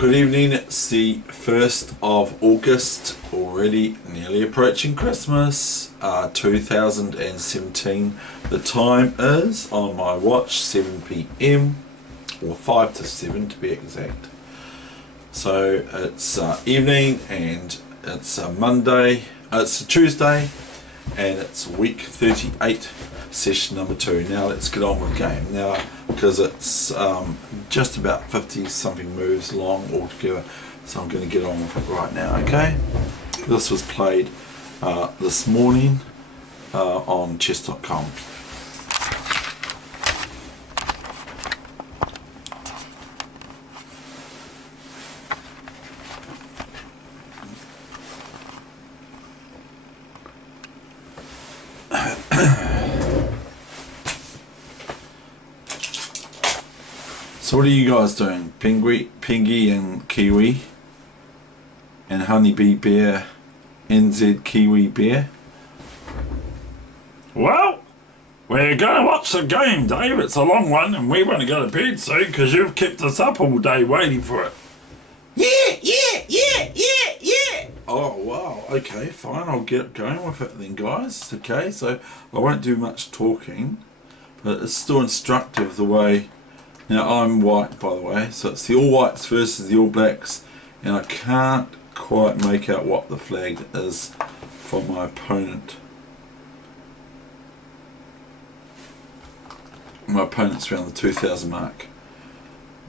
Good evening, it's the 1st of August, already nearly approaching Christmas, 2017. The time is, on my watch, 7 p.m, or 5 to 7 to be exact. So it's evening and it's a Monday, it's a Tuesday, and it's week 38, session number 2. Now let's get on with the game. Now, because it's just about 50 something moves long altogether, so I'm going to get on with it right now, okay? This was played this morning on chess.com. So what are you guys doing? Pingy and Kiwi and Honeybee Bear, NZ Kiwi Bear? Well, we're going to watch the game, Dave. It's a long one and we want to go to bed soon because you've kept us up all day waiting for it. Yeah. Oh wow, okay, fine, I'll get going with it then, guys. Okay, so I won't do much talking, but it's still instructive the way. Now I'm white, by the way, so it's the All Whites versus the All Blacks, and I can't quite make out what the flag is for my opponent. My opponent's around the 2000 mark.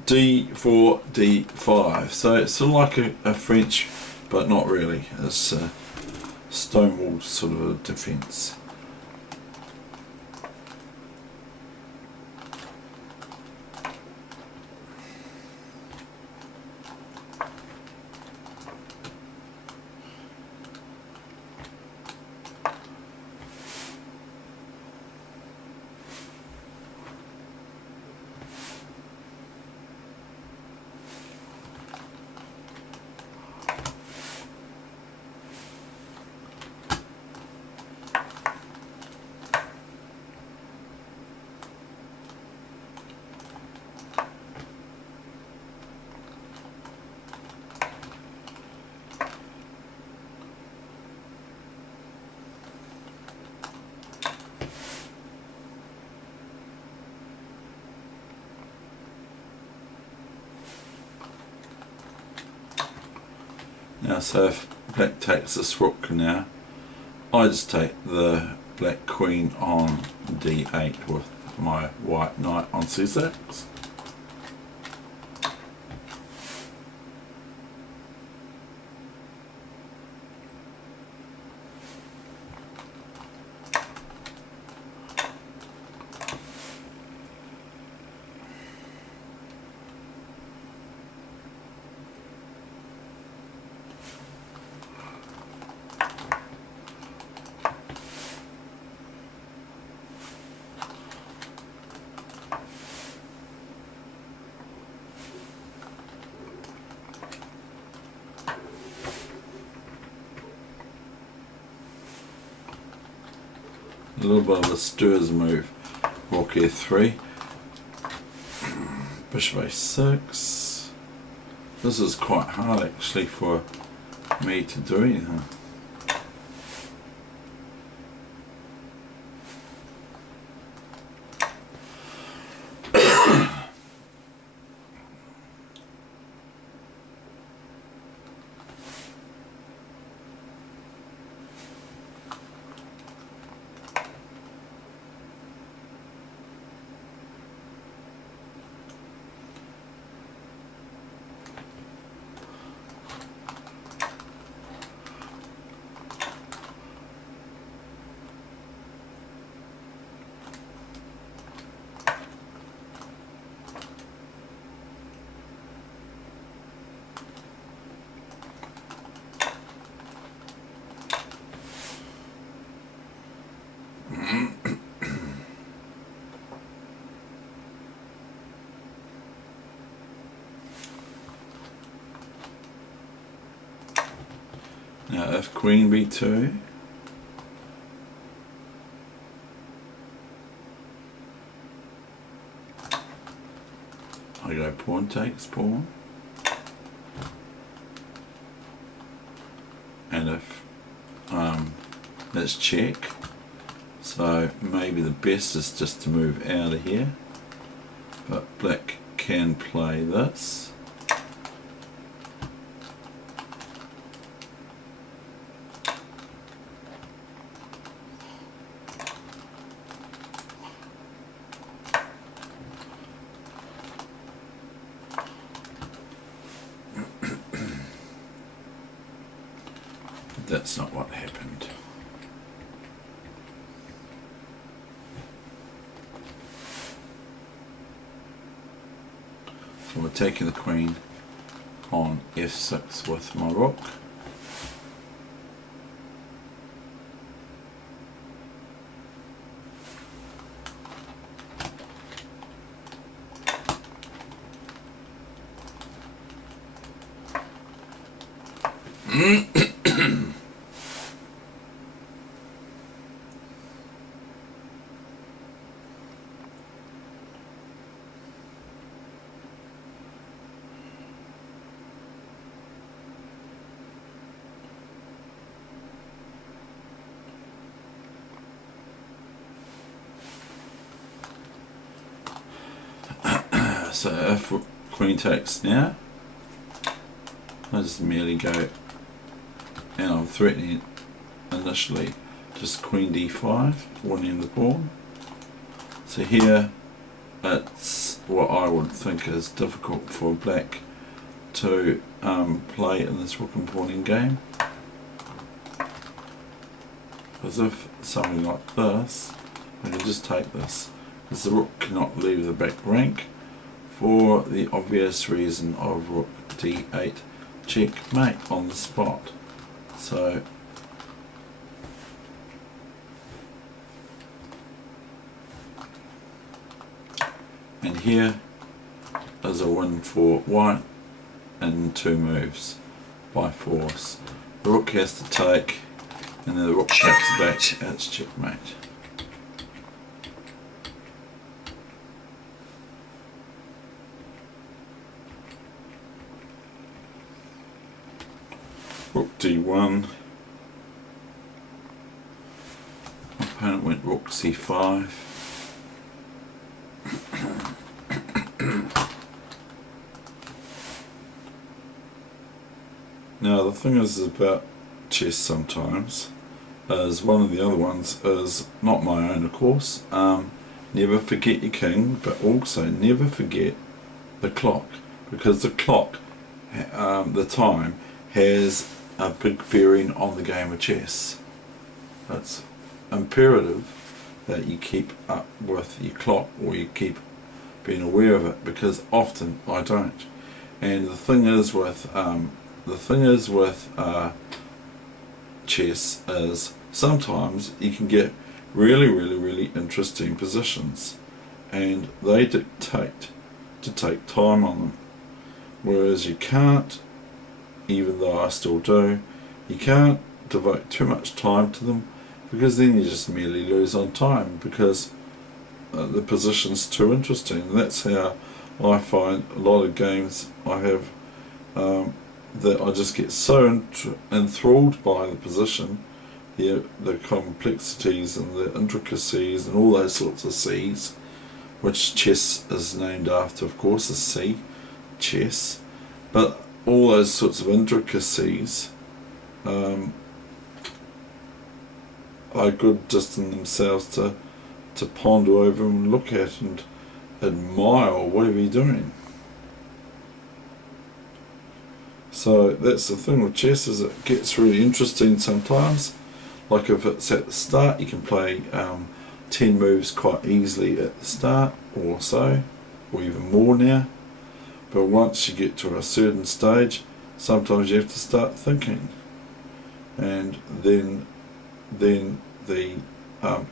D4, D5, so it's sort of like a French, but not really. It's a stonewall sort of a defence. Now, so if black takes this rook now, I just take the black queen on d8 with my white knight on c6. A little bit of a stirs move. Rook f3, bishop a6. This is quite hard actually for me to do anything. Now if queen b2, I go pawn takes pawn, and if it's check. So maybe the best is just to move out of here, but black can play this. That's not what happened. So we're taking the queen on f6 with my rook. So if queen takes now, I just merely go, and I'm threatening initially just queen d5, winning the pawn. So here it's what I would think is difficult for black to play in this rook and pawning game. Because if something like this, I can just take this, because the rook cannot leave the back rank, for the obvious reason of rook d8 checkmate on the spot. So and here is a win for white in 2 moves by force. The rook has to take, and then the rook takes back, it's checkmate. Rook d1, my opponent went rook c5, now the thing is about chess sometimes, is one of the other ones is, not my own of course, never forget your king, but also never forget the clock, because the clock, the time, has a big bearing on the game of chess. It's imperative that you keep up with your clock, or you keep being aware of it, because often I don't. And the thing is with chess is sometimes you can get really interesting positions, and they dictate to take time on them, whereas you can't, even though I still do, you can't devote too much time to them, because then you just merely lose on time, because the position's too interesting. And that's how I find a lot of games I have, that I just get so enthralled by the position, the complexities and the intricacies and all those sorts of C's, which chess is named after, of course, is C, chess, but all those sorts of intricacies are good just in themselves to ponder over and look at and admire, or whatever you're doing. So that's the thing with chess, is it gets really interesting sometimes. Like if it's at the start, you can play 10 moves quite easily at the start, or so, or even more now. But once you get to a certain stage, sometimes you have to start thinking, and then the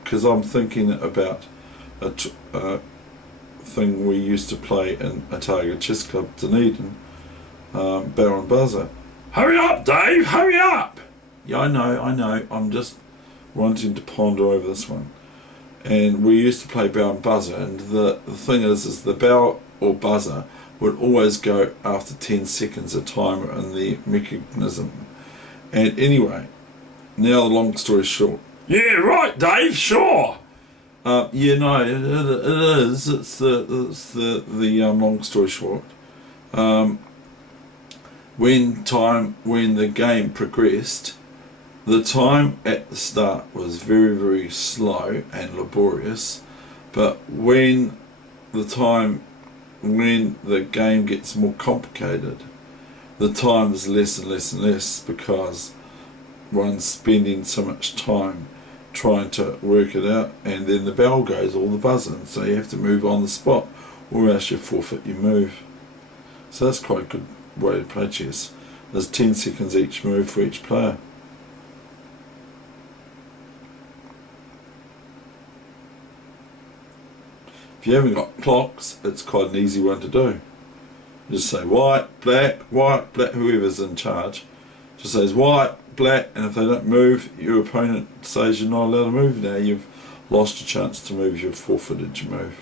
because I'm thinking about a thing we used to play in a Target Chess Club, Dunedin, Baron Buzzer. Hurry up, Dave, hurry up! Yeah, I know, I'm just wanting to ponder over this one. And we used to play Baron Buzzer, and the thing is the bow or buzzer would always go after 10 seconds a timer in the mechanism, And anyway, now the long story short. Yeah, right, Dave, sure. Yeah, no, it is. It's the long story short. When the game progressed, the time at the start was very, very slow and laborious, but when the game gets more complicated, the time is less and less and less, because one's spending so much time trying to work it out, and then the bell goes, or the buzzer, so you have to move on the spot, or else you forfeit your move. So that's quite a good way to play chess. There's 10 seconds each move for each player. If you haven't got clocks, it's quite an easy one to do. You just say white, black, whoever's in charge just says white, black, and if they don't move, your opponent says you're not allowed to move now. You've lost your chance to move, you've forfeited your move.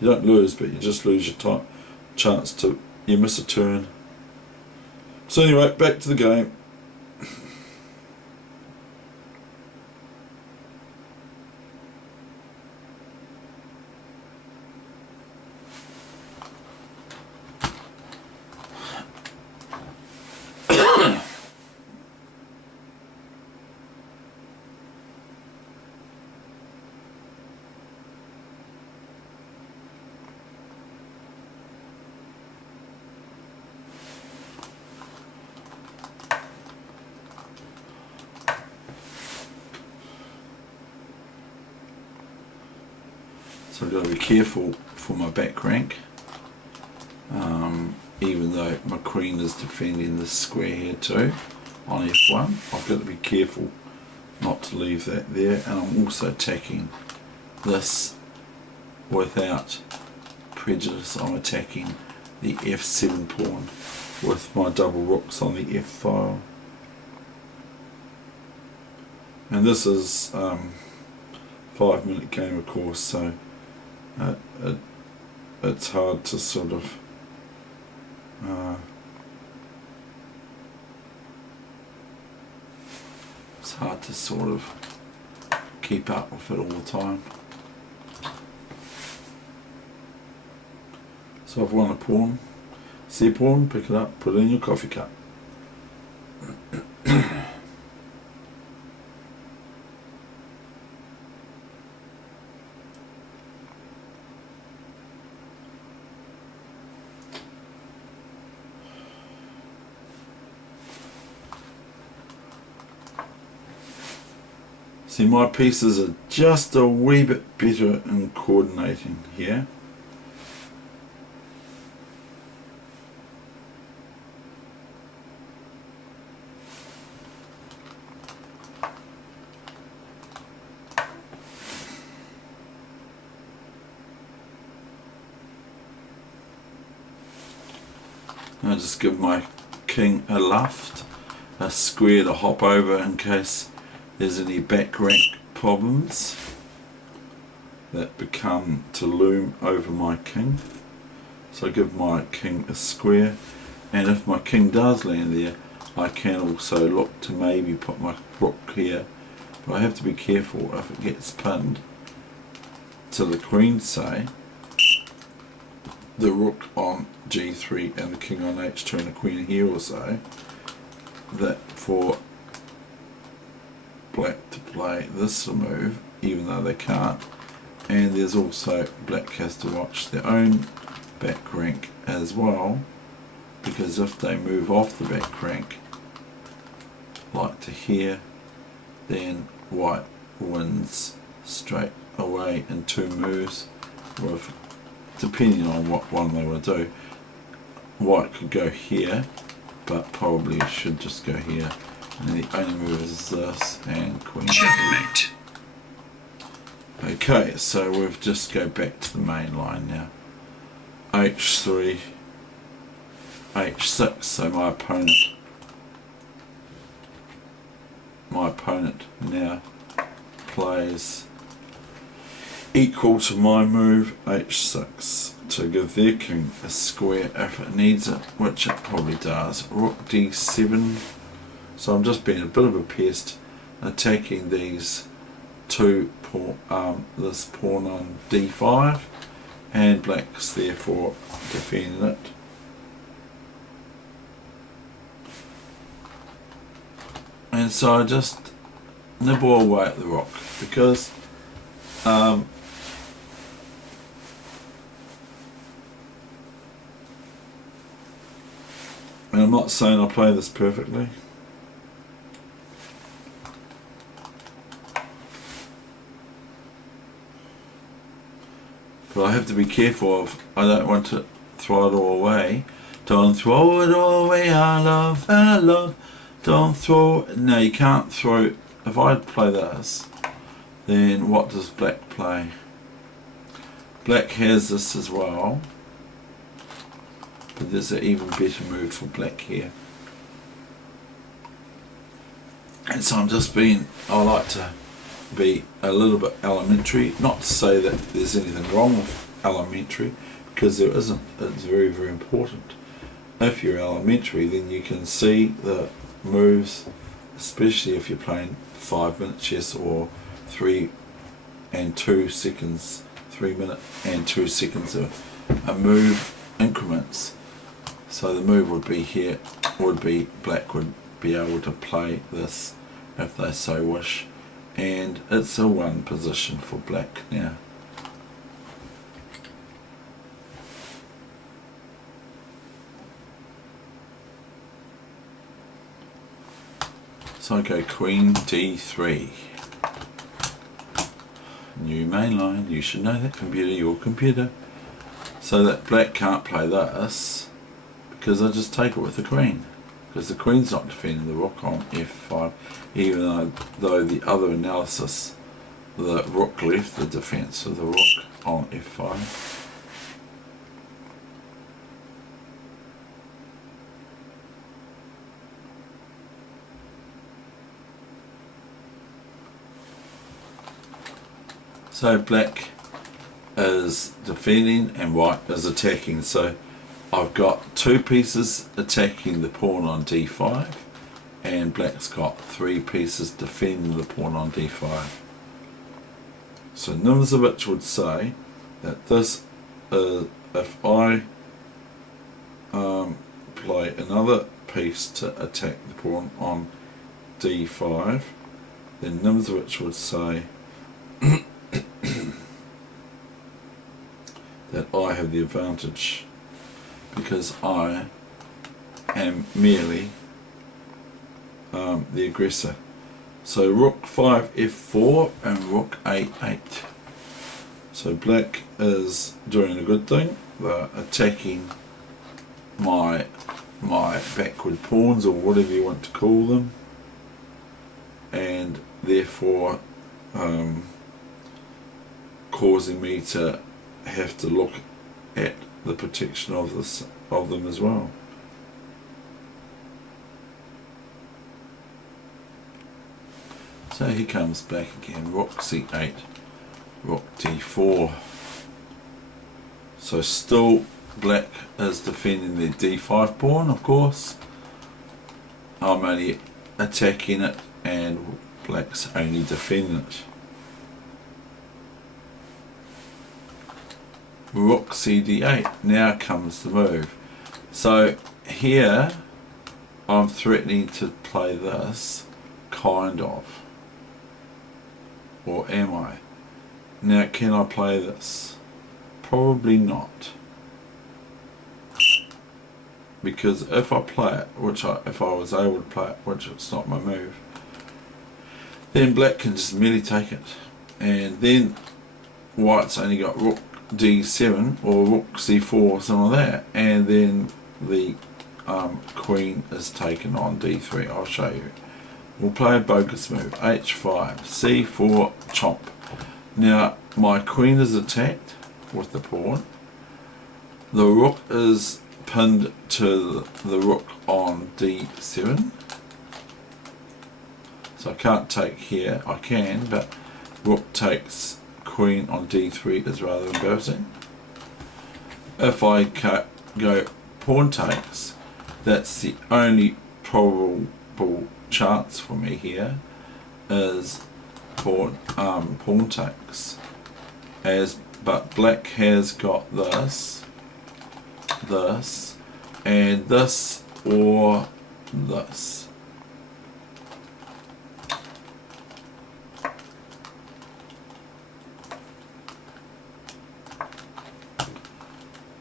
You don't lose, but you just lose your chance to, you miss a turn. So anyway, back to the game. So I've got to be careful for my back rank, even though my queen is defending this square here too on F1. I've got to be careful not to leave that there, and I'm also attacking this without prejudice. I'm attacking the F7 pawn with my double rooks on the F file, and this is 5-minute game, of course, so it's hard to sort of keep up with it all the time. So I've won a pawn, see a pawn, pick it up, put it in your coffee cup. See, my pieces are just a wee bit better in coordinating here. I'll just give my king a luft, a square to hop over in case there's any back rank problems that become to loom over my king. So I give my king a square, and if my king does land there, I can also look to maybe put my rook here, but I have to be careful if it gets pinned to the queen, say, the rook on g3 and the king on h2 and the queen here or so, that for black to play this move, even though they can't. And there's also black has to watch their own back rank as well, because if they move off the back rank like to here, then white wins straight away in 2 moves, with, depending on what one they want to do. White could go here, but probably should just go here. And the only move is this, and queen. Checkmate. Okay, so we've just go back to the main line now. h3, h6, so my opponent now plays equal to my move, h6, to give their king a square if it needs it, which it probably does. Rook d7, So I'm just being a bit of a pest, attacking these two pawn, this pawn on d5, and black's therefore defending it. And so I just nibble away at the rook, because and I'm not saying I play this perfectly. But I have to be careful of, I don't want to throw it all away. Don't throw it all away, our love. Don't throw, no, you can't throw. If I play this, then what does black play? Black has this as well, but there's an even better move for black here. And so I'm just being, I like to be a little bit elementary, not to say that there's anything wrong with elementary, because there isn't. It's very, very important. If you're elementary, then you can see the moves, especially if you're playing 5-minute chess or 3 and 2 seconds, 3 minute and 2 seconds of a move increments. So the move would be here, would be black would be able to play this if they so wish, and it's a 1 position for black now. So I go Queen D3. New main line, you should know that, computer, your computer. So that black can't play this, because I just take it with the queen. Because the queen's not defending the rook on F5, even though the other analysis, the rook left the defence of the rook on F5. So black is defending and white is attacking. So I've got 2 pieces attacking the pawn on d5, and black's got 3 pieces defending the pawn on d5. So Nimzovich would say that this is, if I play another piece to attack the pawn on d5, then Nimzovich would say that I have the advantage, because I am merely the aggressor. So rook 5 f4 and rook a8. So black is doing a good thing. They're attacking my backward pawns, or whatever you want to call them, and therefore causing me to have to look at the protection of them as well. So he comes back again, rook c8, rook d4. So still black is defending their d5 pawn, of course. I'm only attacking it and black's only defending it. Rook cd8, now comes the move. So here I'm threatening to play this, kind of, or am I? Now can I play this? Probably not, because if I play it, if I was able to play it, which it's not my move, then black can just merely take it, and then white's only got rook d7 or rook c4 or something like that, and then the queen is taken on d3. I'll show you. We'll play a bogus move, h5, c4, chomp. Now my queen is attacked with the pawn. The rook is pinned to the rook on d7, so I can't take here. I can, but rook takes queen on d3 is rather embarrassing. If I go pawn takes, that's the only probable simple chance for me here is pawn takes, but black has got this, and this or this.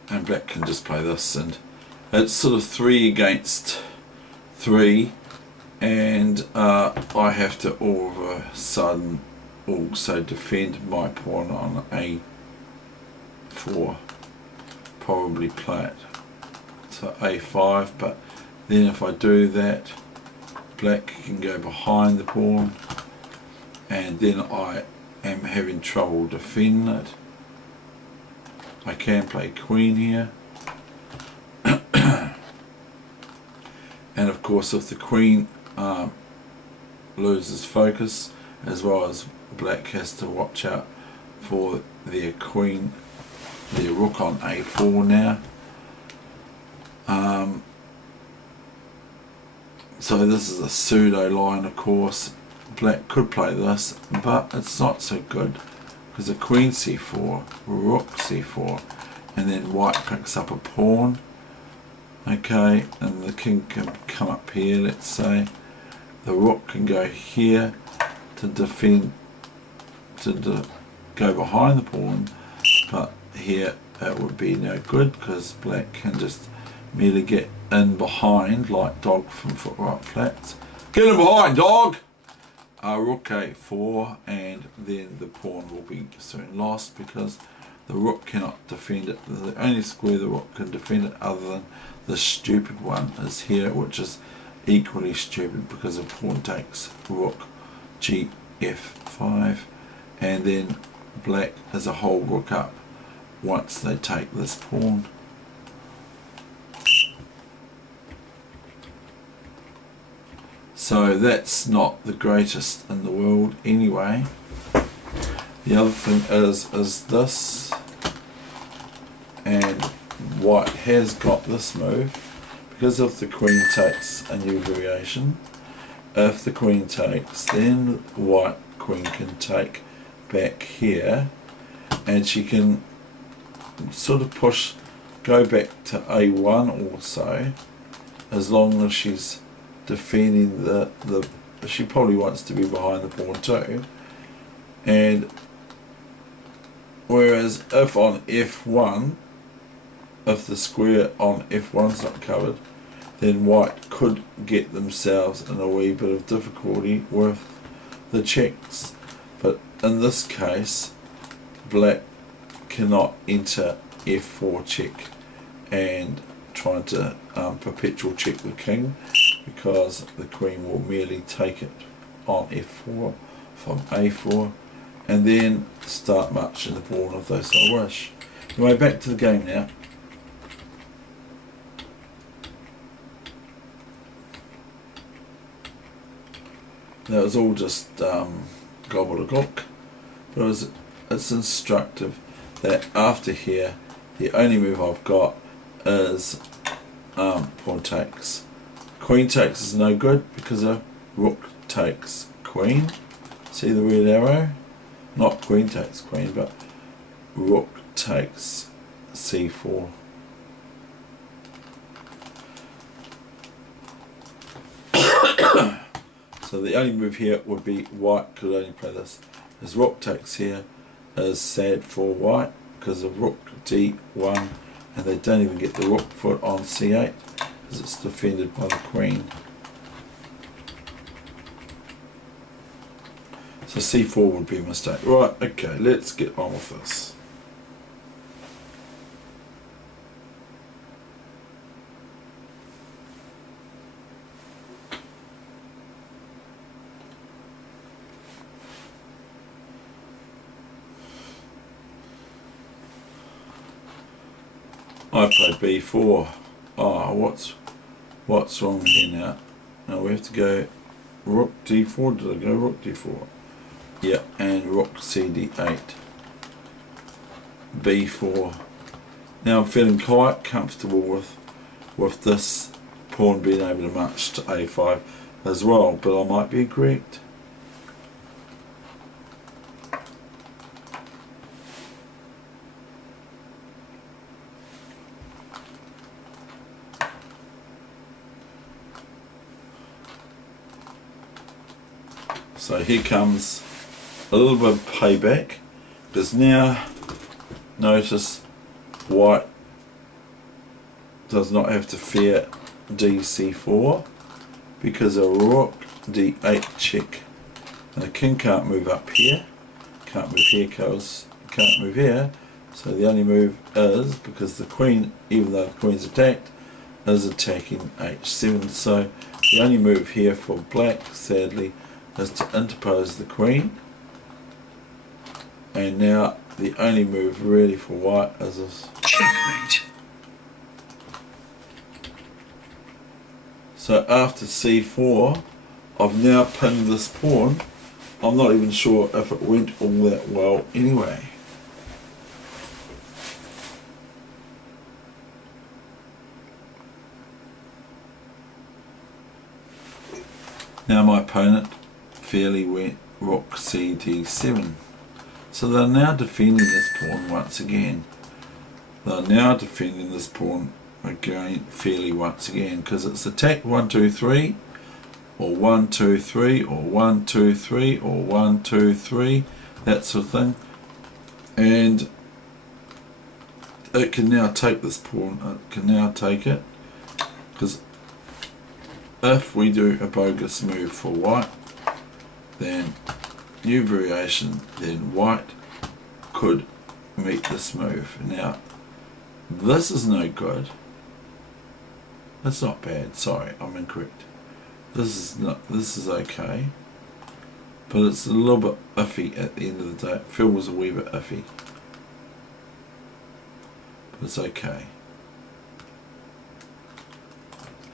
And black can just play this, and it's sort of 3 against 3, and I have to all of a sudden also defend my pawn on A4, probably play it to A5, but then if I do that, black can go behind the pawn, and then I am having trouble defending it. I can play queen here, and of course if the queen loses focus, as well as black has to watch out for their queen, their rook on A4 now. So this is a pseudo line, of course. Black could play this, but it's not so good, because a queen c4, rook c4, and then white picks up a pawn. Okay, and the king can come up here, let's say. The rook can go here to defend, go behind the pawn, but here it would be no good, because black can just merely get in behind like dog from foot right flats. Get in behind, dog! Rook a4, and then the pawn will be soon lost, because the rook cannot defend it. The only square the rook can defend it other than the stupid one is here, which is equally stupid because of pawn takes rook gf5, and then black has a whole rook up once they take this pawn. So that's not the greatest in the world anyway. The other thing is this, and white has got this move, because if the queen takes a new variation, if the queen takes, then white queen can take back here, and she can sort of push, go back to a1 also, as long as she's defending the she probably wants to be behind the pawn too. And whereas if on f1, if the square on f1's not covered, then white could get themselves in a wee bit of difficulty with the checks. But in this case, black cannot enter f4 check and trying to perpetual check the king, because the queen will merely take it on f4 from a4, and then start marching the pawn if they so wish. Anyway, back to the game now. That was all just gobbledygook, but it's instructive that after here, the only move I've got is pawn takes. Queen takes is no good because of rook takes queen. See the red arrow? Not queen takes queen, but rook takes c4. So the only move here would be white could only play this. As rook takes here is sad for white because of rook d1, and they don't even get the rook foot on c8 because it's defended by the queen. So c4 would be a mistake. Right, okay, let's get on with this. I played b4. Oh, what's wrong here now? Now we have to go rook d4. Did I go rook d4? Yeah, and rook cd8. b4. Now I'm feeling quite comfortable with this pawn being able to march to a5. as well, but I might be incorrect. So here comes a little bit of payback, because now notice white does not have to fear dc4 because a rook d8 check, and the king can't move up here, can't move here, can't move here, so the only move is, because the queen, even though the queen's attacked, is attacking h7, so the only move here for black, sadly, is to interpose the queen. And now the only move really for white is this. Checkmate. So after c4, I've now pinned this pawn. I'm not even sure if it went all that well anyway. Now my opponent fairly went rook c d7. So they're now defending this pawn once again. They're now defending this pawn again fairly once again, because it's attack 1 2 3, or 1 2 3, or 1 2 3, or 1 2 3, that sort of thing. And it can now take this pawn, it can now take it, because if we do a bogus move for white, then new variation, then white could meet this move. Now this is no good. That's not bad, sorry, I'm incorrect. This is okay, but it's a little bit iffy at the end of the day. It feels a wee bit iffy, but it's okay.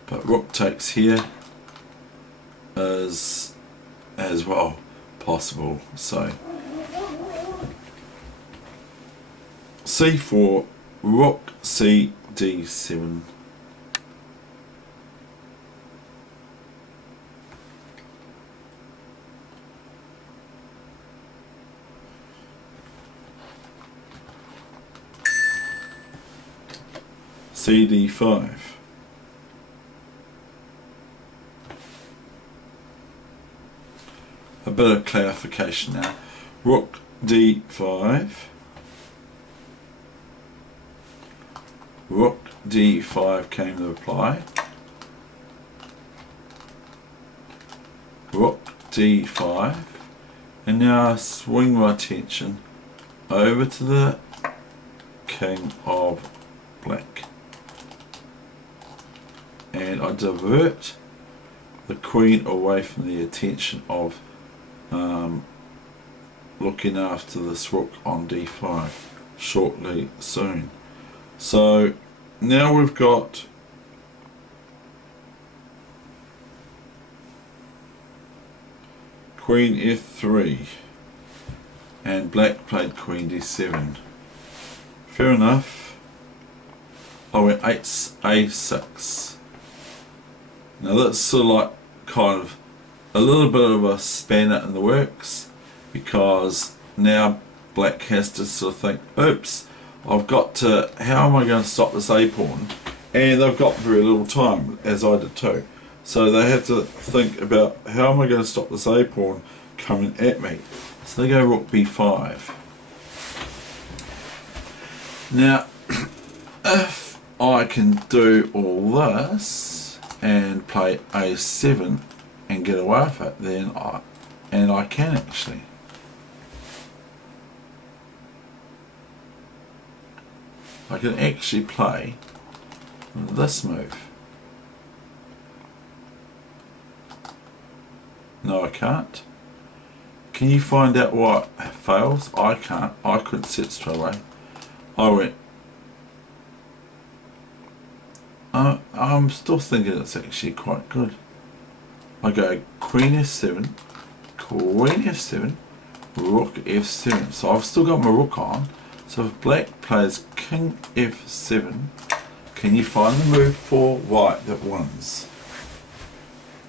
But rook takes here is as well possible. So c4, rook c d7. cd5. A bit of clarification now. Rook d5. Rook d5 came to reply. Rook d5. And now I swing my attention over to the king of black. And I divert the queen away from the attention of looking after this rook on d5 shortly soon. So now we've got queen f3 and black played queen d7. Fair enough. I went a6. Now that's sort of like kind of a little bit of a spanner in the works, because now black has to sort of think, oops, I've got to, how am I going to stop this a pawn? And they've got very little time, as I did too. So they have to think about, how am I going to stop this a pawn coming at me? So they go rook b5. Now, if I can do all this and play a7 and get away with it, then I can actually. I can actually play this move. No, I can't. Can you find out why it fails? I can't. I couldn't sit straight away. I went. I'm still thinking it's actually quite good. I go queen f7, queen f7, rook f7. So I've still got my rook on. So if black plays king f7, can you find the move for white that wins?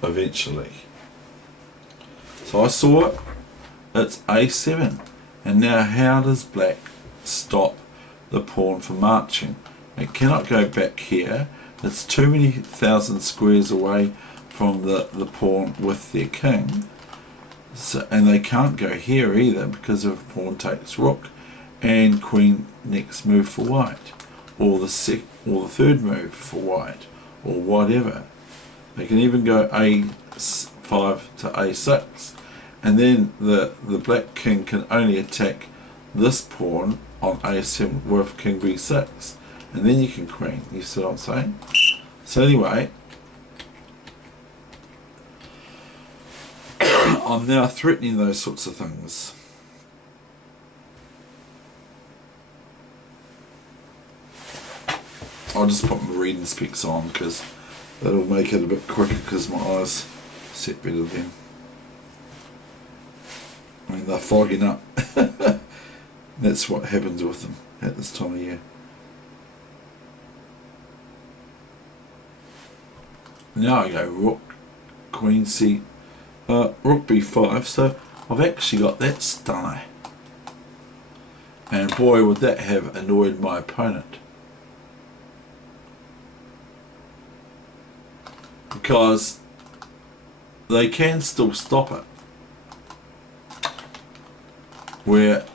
eventually. So I saw it, it's a7. And now how does black stop the pawn from marching? It cannot go back here. It's too many thousand squares away from the pawn with their king. So, and they can't go here either because if pawn takes rook and queen next move for white, or the third move for white, or whatever. They can even go a5 to a6, and then the black king can only attack this pawn on a7 with king b6, and then you can queen. You see what I'm saying? So anyway, I'm now threatening those sorts of things. I'll just put my reading specs on because that'll make it a bit quicker because my eyes set better then. I mean, they're fogging up. That's what happens with them at this time of year. Now I go rook, queen c, rook b5, so I've actually got that stunner. And boy, would that have annoyed my opponent. Because they can still stop it. Where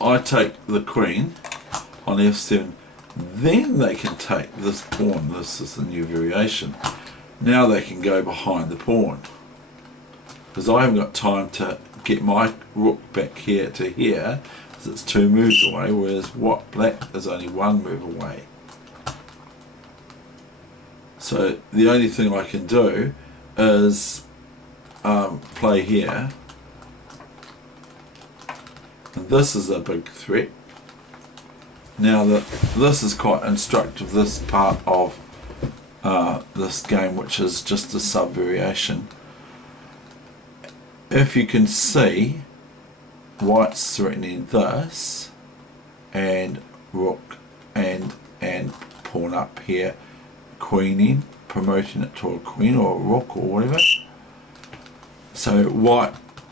I take the queen on f7, then they can take this pawn. This is the new variation. Now they can go behind the pawn. Because I haven't got time to get my rook back here to here, because it's 2 moves away, whereas black is only 1 move away. So the only thing I can do is play here, and this is a big threat. Now this is quite instructive, this part of this game, which is just a sub-variation. If you can see, white's threatening this, and rook and pawn up here, queening, promoting it to a queen or a rook or whatever. So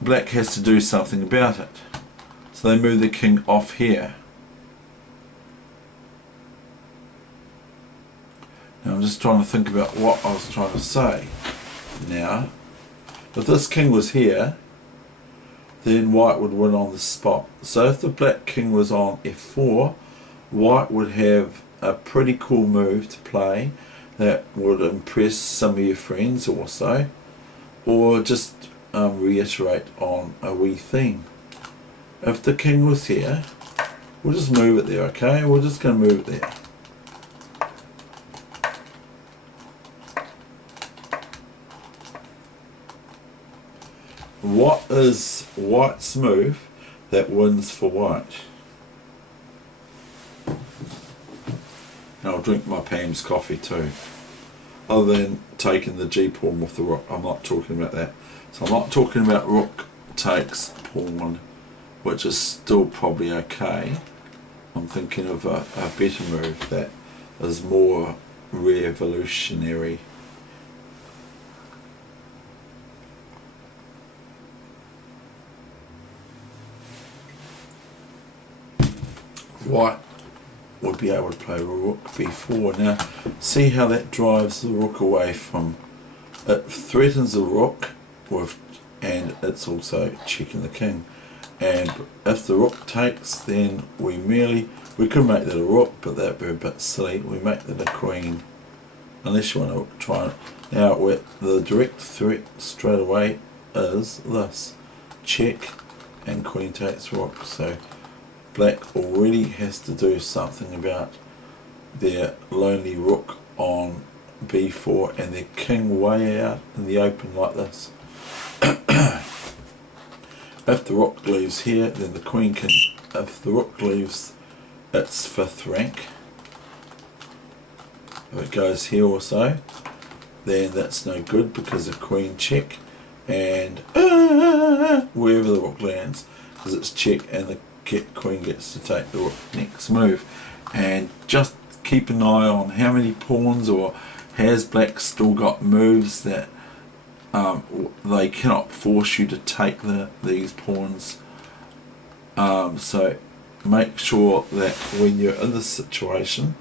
black has to do something about it. So they move the king off here. Now I'm just trying to think about what I was trying to say. Now, if this king was here, then white would win on the spot. So if the black king was on f4, white would have a pretty cool move to play that would impress some of your friends also, or just reiterate on a wee theme. If the king was here, we'll just move it there, okay? We're just going to move it there. What is white's move that wins for white? And I'll drink my Pam's coffee too. Other than taking the G pawn with the rook, I'm not talking about that. So I'm not talking about rook takes pawn, which is still probably okay. I'm thinking of a better move that is more revolutionary. White would be able to play rook b4. Now see how that drives the rook away from, it threatens the rook with, and it's also checking the king. And if the rook takes, then we could make that a rook, but that'd be a bit silly. We make that a queen, unless you want to try it. Now the direct threat straight away is this, check, and queen takes rook. So black already has to do something about their lonely rook on b4 and their king way out in the open like this. If the rook leaves here, then the queen can, if the rook leaves its 5th rank, if it goes here or so, then that's no good because the queen check, and wherever the rook lands, because it's check and the queen gets to take the rook next move. And just keep an eye on how many pawns, or has black still got moves that they cannot force you to take these pawns. So make sure that when you're in this situation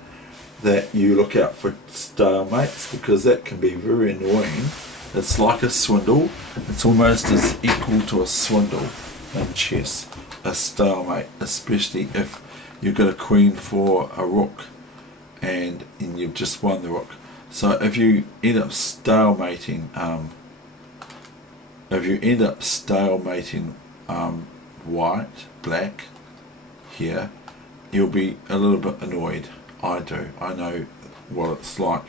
that you look out for stalemates, because that can be very annoying. It's like a swindle. It's almost as equal to a swindle in chess, a stalemate, especially if you've got a queen for a rook and you've just won the rook. So if you end up stalemating, black here, you'll be a little bit annoyed. I do. I know what it's like.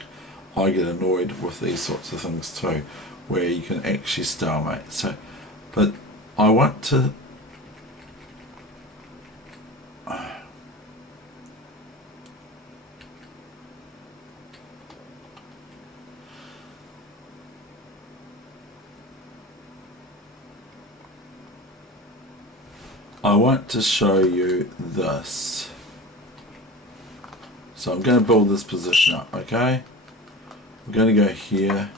I get annoyed with these sorts of things too, where you can actually stalemate. So, but I want to show you this. So I'm going to build this position up, okay? I'm going to go here,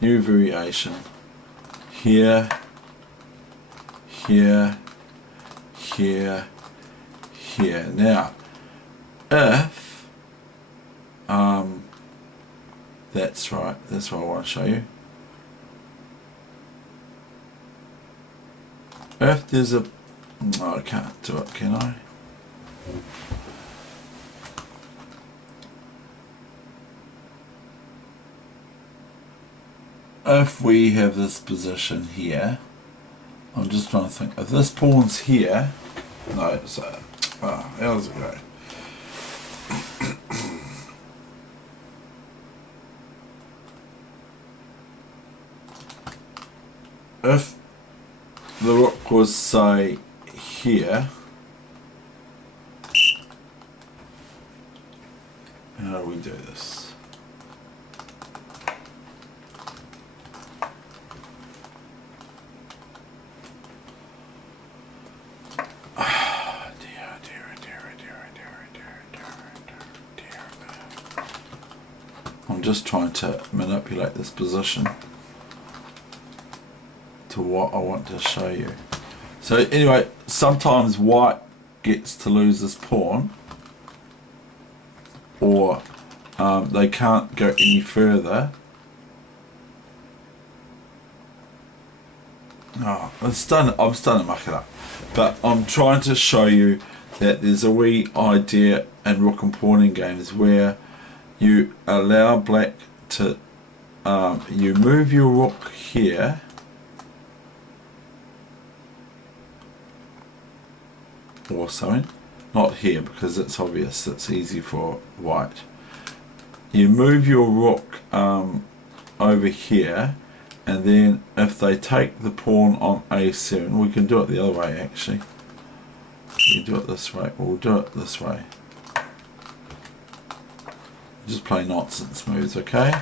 new variation, here, here, here, here. Now, if, that's right, that's what I want to show you. If there's a, no, I can't do it, can I? If we have this position here, I'm just trying to think, if this pawn's here, no, so, how does it go? If the rook was, say, here, how do we do this? I'm just trying to manipulate this position to what I want to show you. So anyway, sometimes white gets to lose this pawn, or they can't go any further. Oh, I'm starting to muck it up, but I'm trying to show you that there's a wee idea in rook and pawning games where you allow black to, you move your rook here, or something, not here because it's obvious, it's easy for white. You move your rook over here, and then if they take the pawn on a7, we can do it the other way actually. You do it this way, we'll do it this way. Just play nonsense moves, okay?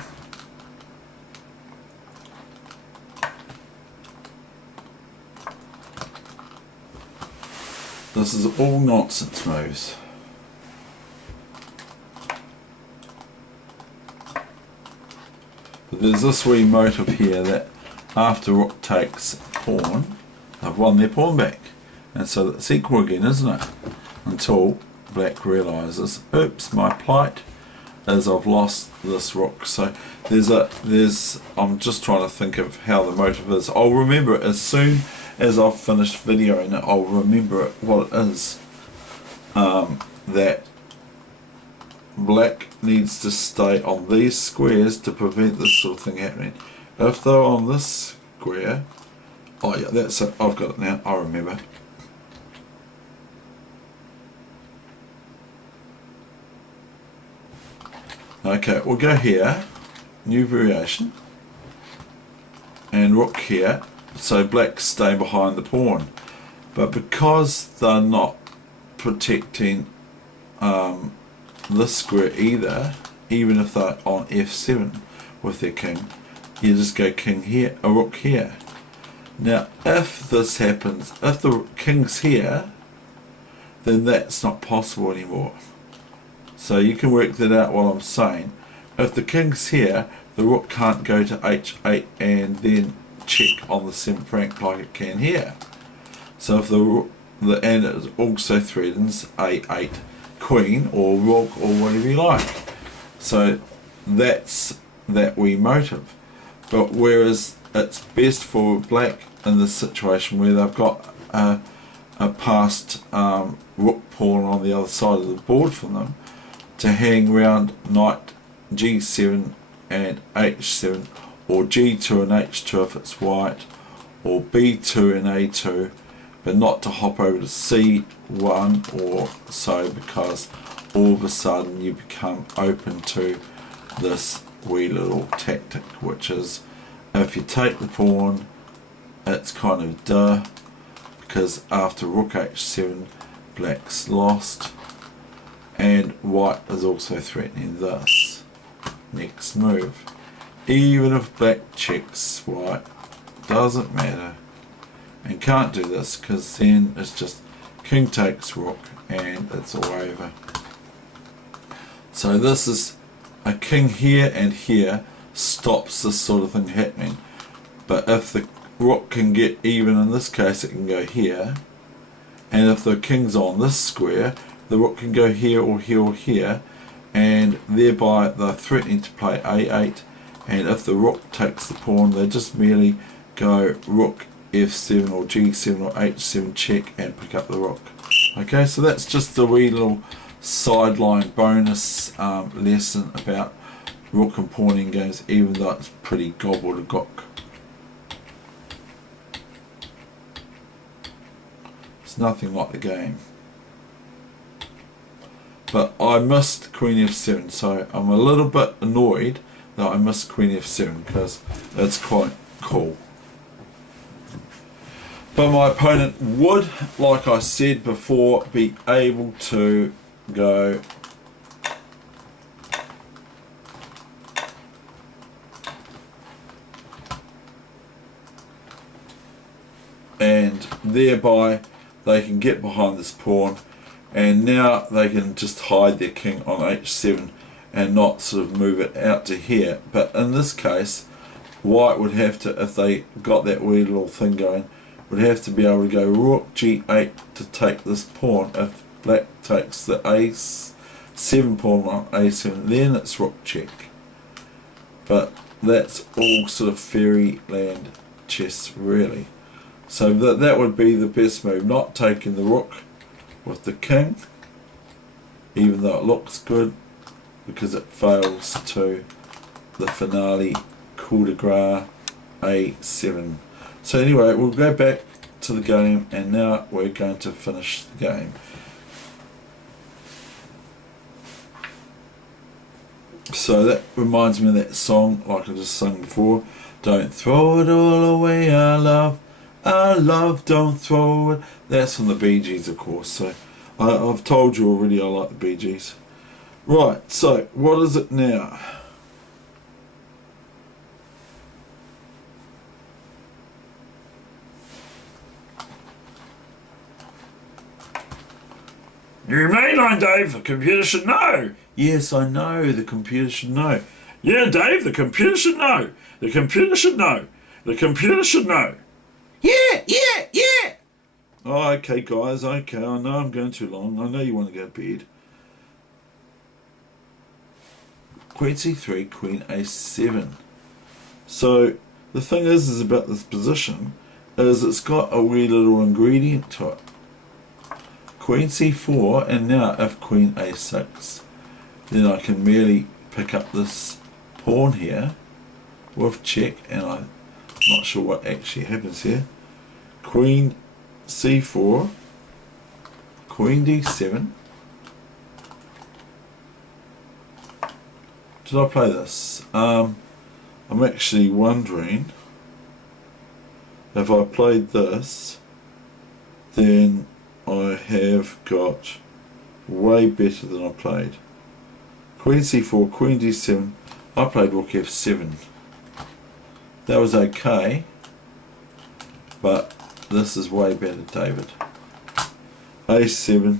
This is all nonsense moves. But there's this wee motive here that after rook takes pawn, they've won their pawn back. And so it's equal again, isn't it? Until black realises, oops, my plight is I've lost this rook. So I'm just trying to think of how the motive is. I'll remember it as soon as I've finished videoing it. I'll remember it, what it is. That black needs to stay on these squares to prevent this sort of thing happening. If they're on this square, oh yeah, that's it. I've got it now. I remember. Okay, we'll go here, new variation, and rook here, so black stay behind the pawn. But because they're not protecting this square either, even if they're on f7 with their king, you just go king here, a rook here. Now if this happens, if the king's here, then that's not possible anymore. So you can work that out while I'm saying. if the king's here, the rook can't go to h8 and then check on the 7th rank like it can here. So if and it also threatens a8 queen or rook or whatever you like. So that's that wee motive. But whereas it's best for black in this situation where they've got a passed rook pawn on the other side of the board from them, to hang round knight g7 and h7, or g2 and h2 if it's white, or b2 and a2, but not to hop over to c1 or so, because all of a sudden you become open to this wee little tactic, which is if you take the pawn, it's kind of duh, because after rook h7 black's lost, and white is also threatening this next move. Even if black checks white, doesn't matter, and can't do this, because then it's just king takes rook and it's all over. So this is a king here and here stops this sort of thing happening. But if the rook can get even, in this case it can go here, and if the king's on this square, the rook can go here or here or here, and thereby they're threatening to play a8, and if the rook takes the pawn, they just merely go rook f7 or g7 or h7 check and pick up the rook. Okay, so that's just a wee little sideline bonus lesson about rook and pawning games, even though it's pretty gobbledygook. It's nothing like the game. But I missed queen f7, so I'm a little bit annoyed that I missed queen f7, because it's quite cool. But my opponent would, like I said before, be able to go and thereby they can get behind this pawn, and now they can just hide their king on h7 and not sort of move it out to here. But in this case, white would have to, if they got that wee little thing going, would have to be able to go rook g8 to take this pawn. If black takes the a7 pawn on a7, then it's rook check. But that's all sort of fairyland chess, really. So that would be the best move, not taking the rook with the king, even though it looks good, because it fails to the finale coup de grace a7. So anyway, we'll go back to the game, and now we're going to finish the game. So that reminds me of that song, like I just sung before. Don't throw it all away, our love, don't throw it. That's from the Bee Gees, of course. So I've told you already I like the Bee Gees. Right, so what is it now? You mainline, Dave. The computer should know. Yes, I know. The computer should know. Yeah, Dave. The computer should know. The computer should know. The computer should know. Yeah. Oh, okay, guys. Okay, I know I'm going too long. I know you want to go to bed. Queen c3, queen a7. So the thing is about this position is it's got a wee little ingredient to it. Queen c4, and now if queen a6, then I can merely pick up this pawn here with check, and I'm not sure what actually happens here. Queen c4, queen d7. Did I play this? I'm actually wondering if I played this, then I have got way better than I played. Queen c4, queen d7. I played rook f7. That was okay, but this is way better, David. a7,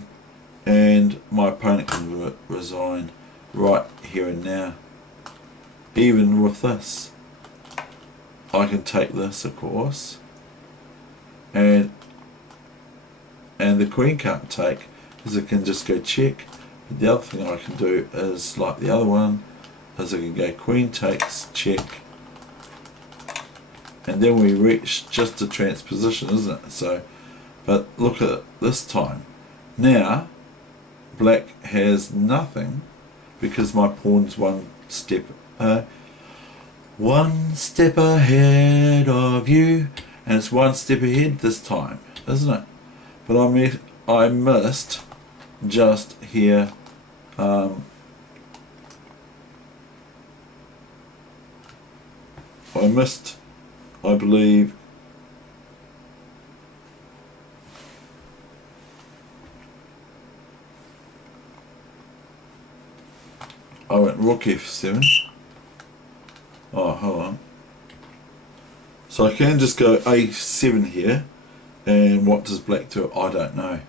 and my opponent can resign right here and now. even with this, I can take this, of course, and the queen can't take, because it can just go check. But the other thing I can do is, like the other one, is I can go queen takes, check, and then we reach just a transposition, isn't it? So, but look at it this time. Now, black has nothing, because my pawn's one step ahead of you, and it's one step ahead this time, isn't it? But I missed just here. I missed, I believe, I went rook f7. Oh, hold on. So I can just go a7 here, and what does black do? I don't know.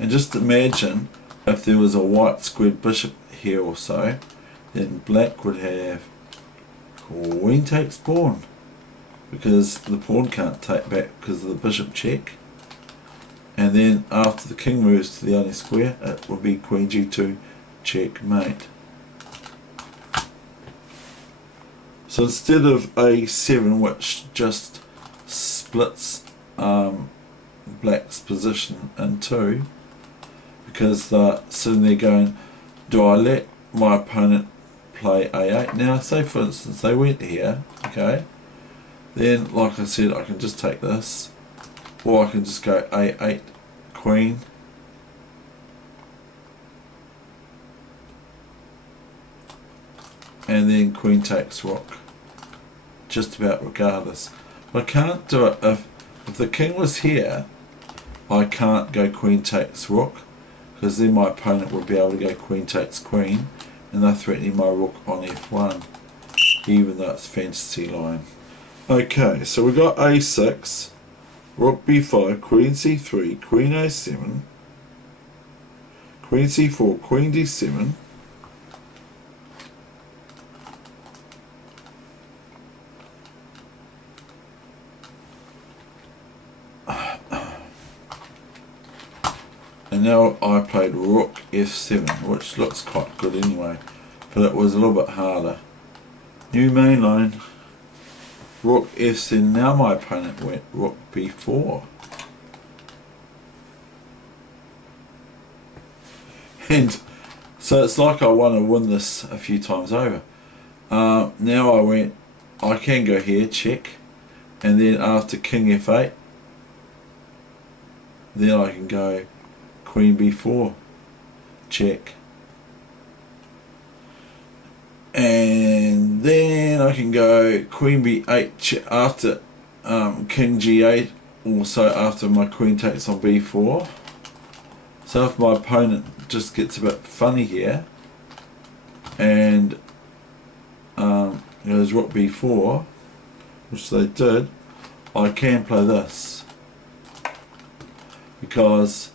And just imagine if there was a white squared bishop here or so, then black would have queen takes pawn, because the pawn can't take back because of the bishop check. And then after the king moves to the only square, it will be queen g2 checkmate. So instead of a7, which just splits black's position in two, because they're sitting there going, do I let my opponent play a8? Now say for instance they went here, okay, then like I said, I can just take this, or I can just go a8 queen, and then queen takes rook, just about regardless. But I can't do it if the king was here. I can't go queen takes rook, because then my opponent would be able to go queen takes queen, and they're threatening my rook on f1, even though it's fantasy line. Okay, so we got a6, rook b5, queen c3, queen a7, queen c4, queen d7, and now I played rook f7, which looks quite good anyway, but it was a little bit harder. New main line, rook f7. Now my opponent went rook b4, and so it's like I want to win this a few times over. Now I can go here, check, and then after king f8, then I can go queen b4, check, and then I can go queen b8 check after king g8, also after my queen takes on b4. So if my opponent just gets a bit funny here and goes rook b4, which they did, I can play this, because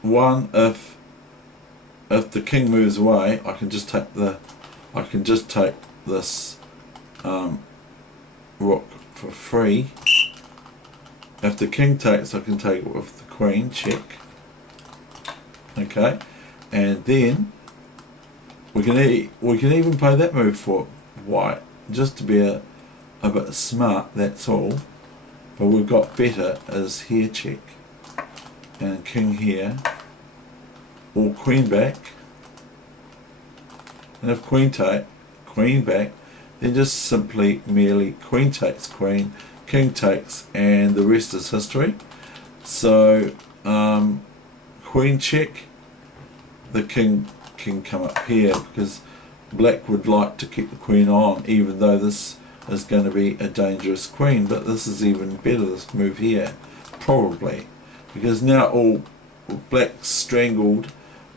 one, if the king moves away, I can just take this rook for free. If the king takes, I can take it with the queen, check. Okay, and then we can even play that move for white, just to be a bit smart. That's all. But we've got better is here, check, and king here, or queen back, and if queen take, queen back, then just simply merely queen takes queen, king takes, and the rest is history. So queen check, the king can come up here, because black would like to keep the queen on, even though this is going to be a dangerous queen. But this is even better, this move here, probably, because now all black's strangled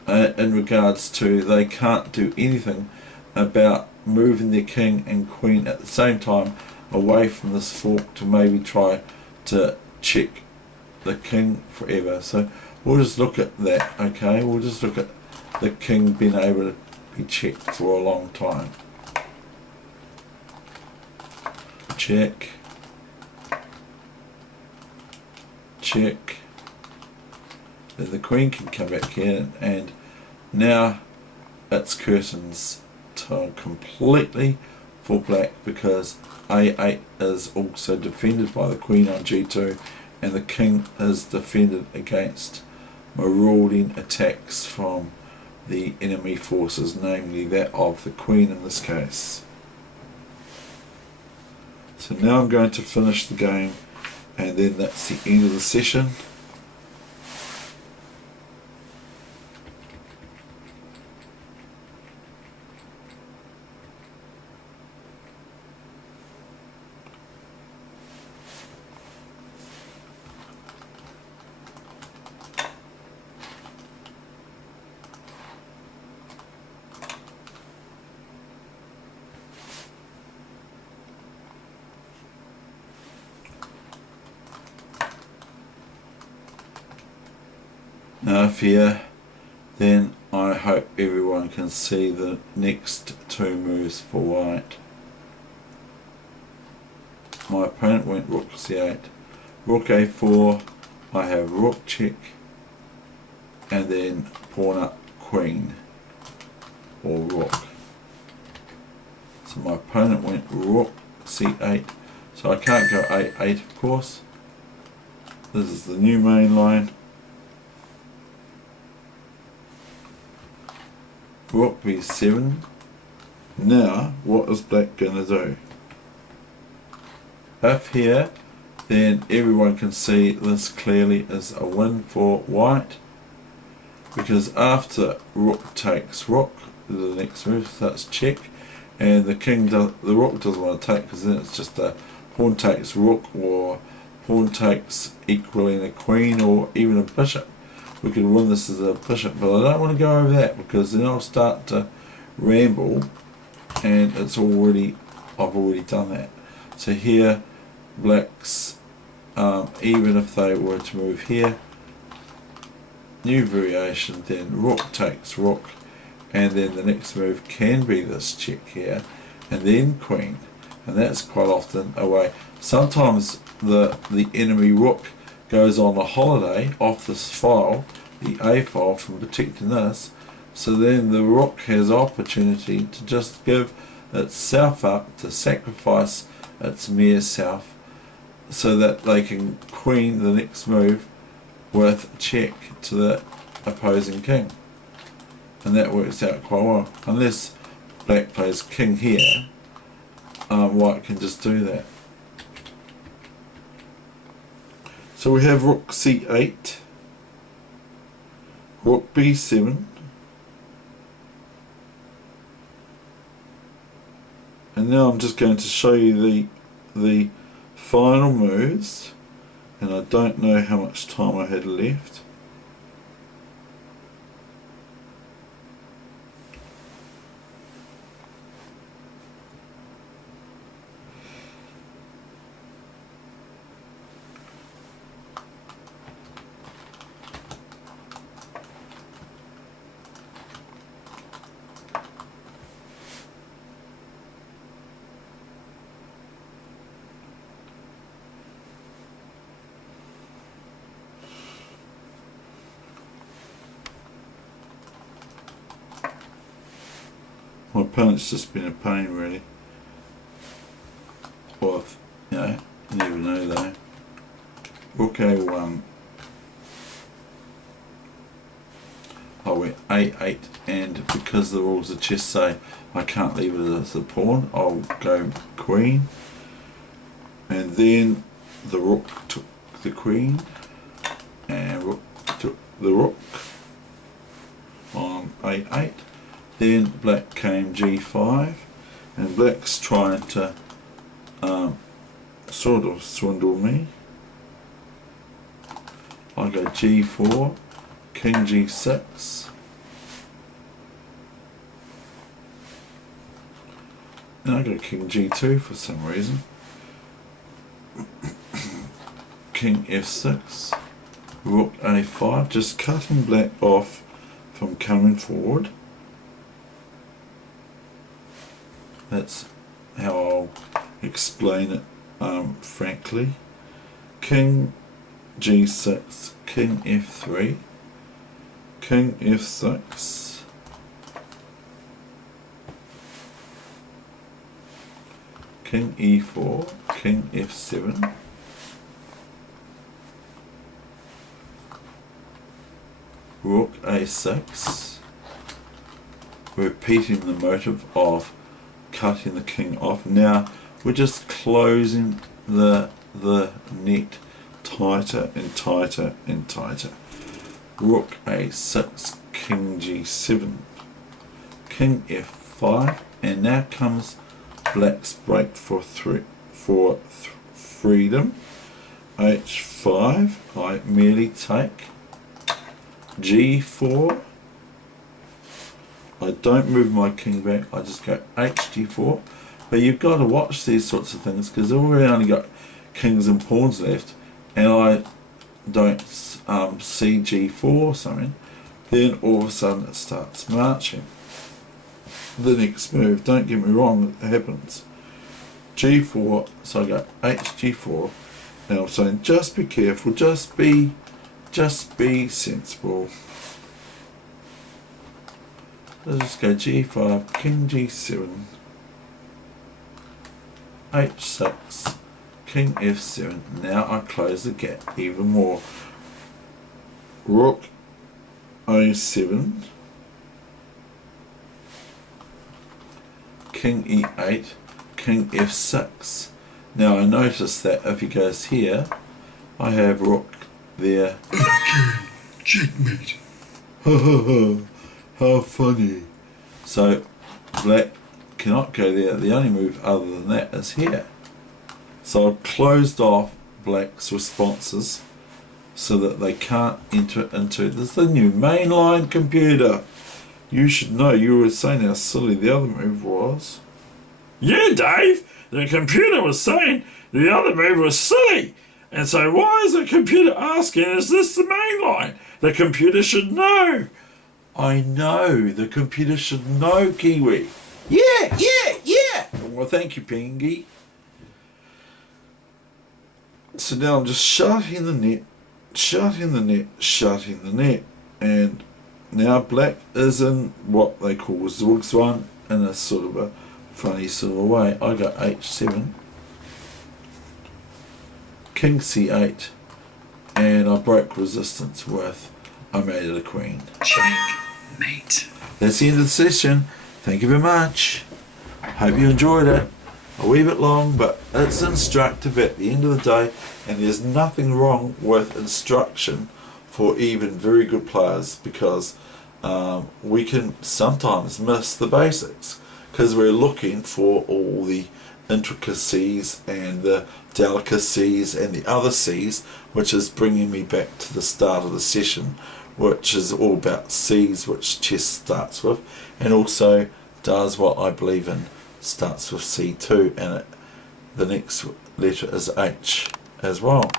in regards to they can't do anything about moving their king and queen at the same time away from this fork to maybe try to check the king forever. So we'll just look at that, okay? We'll just look at the king being able be checked for a long time. Check. Check. Then the queen can come back in, and now its curtains turn completely for black because A8 is also defended by the queen on G2, and the king is defended against marauding attacks from the enemy forces, namely that of the queen in this case. So now I'm going to finish the game, and then that's the end of the session. Now if here, then I hope everyone can see the next two moves for white. My opponent went rook c8, rook a4, I have rook check, and then pawn up queen, or rook. So my opponent went rook c8, so I can't go a8 of course. This is the new main line. Rook b7. Now what is black going to do? If here, then everyone can see this clearly is a win for white, because after rook takes rook, the next move starts check, and the rook doesn't want to take, because then it's just a pawn takes rook, or pawn takes equaling a queen, or even a bishop. We could win this as a bishop, but I don't want to go over that because then I'll start to ramble, and I've already done that. So here, blacks, even if they were to move here, new variation, then rook takes rook, and then the next move can be this check here, and then queen, and that's quite often a way. Sometimes the enemy rook goes on a holiday off this file, the A file, from protecting this, so then the rook has opportunity to just give itself up, to sacrifice its mere self, so that they can queen the next move with check to the opposing king, and that works out quite well. Unless black plays king here, white can just do that. So we have rook c8, rook b7, and now I'm just going to show you the final moves, and I don't know how much time I had left. My opponent's just been a pain, really. Well, you know, you never know though. Rook a1. I went a8, and because the rules of chess say I can't leave it as a pawn, I'll go queen. And then the rook took the queen, and rook took the rook on a8. Then black came g5, and black's trying to sort of swindle me. I go g4, king g6, and I go king g2 for some reason. King f6, rook a5, just cutting black off from coming forward. That's how I'll explain it, frankly. King G6, King F3, King F6, King E4, King F7, Rook A6, repeating the motive of cutting the king off. Now we're just closing the net tighter and tighter and tighter. Rook A6, King G7, King F5, and now comes Black's break for freedom. H5, I merely take. G4, I don't move my king back, I just go HG4. But you've got to watch these sorts of things because I've already only got kings and pawns left, and I don't see G4 or something. Then all of a sudden it starts marching. The next move, don't get me wrong, it happens. G4, so I go HG4. Now I'm saying just be careful, just be sensible. Let's just go G5, King G7, H6, King F7. Now I close the gap even more. Rook A7, King E8, King F6. Now I notice that if he goes here, I have Rook there. Okay, checkmate. Ha ha ha, how funny. So Black cannot go there. The only move other than that is here. So I've closed off Black's responses so that they can't enter into this. The new mainline computer. You should know, you were saying how silly the other move was. Yeah, Dave, the computer was saying the other move was silly. And so why is the computer asking, is this the main line? The computer should know. I know, the computer should know, Kiwi. Yeah. Well, thank you, Pingy. So now I'm just shutting the net, and now Black is in what they call Zugzwang in a sort of a funny sort of a way. I go H7, King C8, and I broke resistance with, I made it a queen. Checkmate. That's the end of the session. Thank you very much. Hope you enjoyed it. A wee bit long, but it's instructive at the end of the day, and there's nothing wrong with instruction for even very good players, because we can sometimes miss the basics because we're looking for all the intricacies and the delicacies and the other C's, which is bringing me back to the start of the session, which is all about C's, which chess starts with, and also does what I believe in, starts with C2, and the next letter is H as well.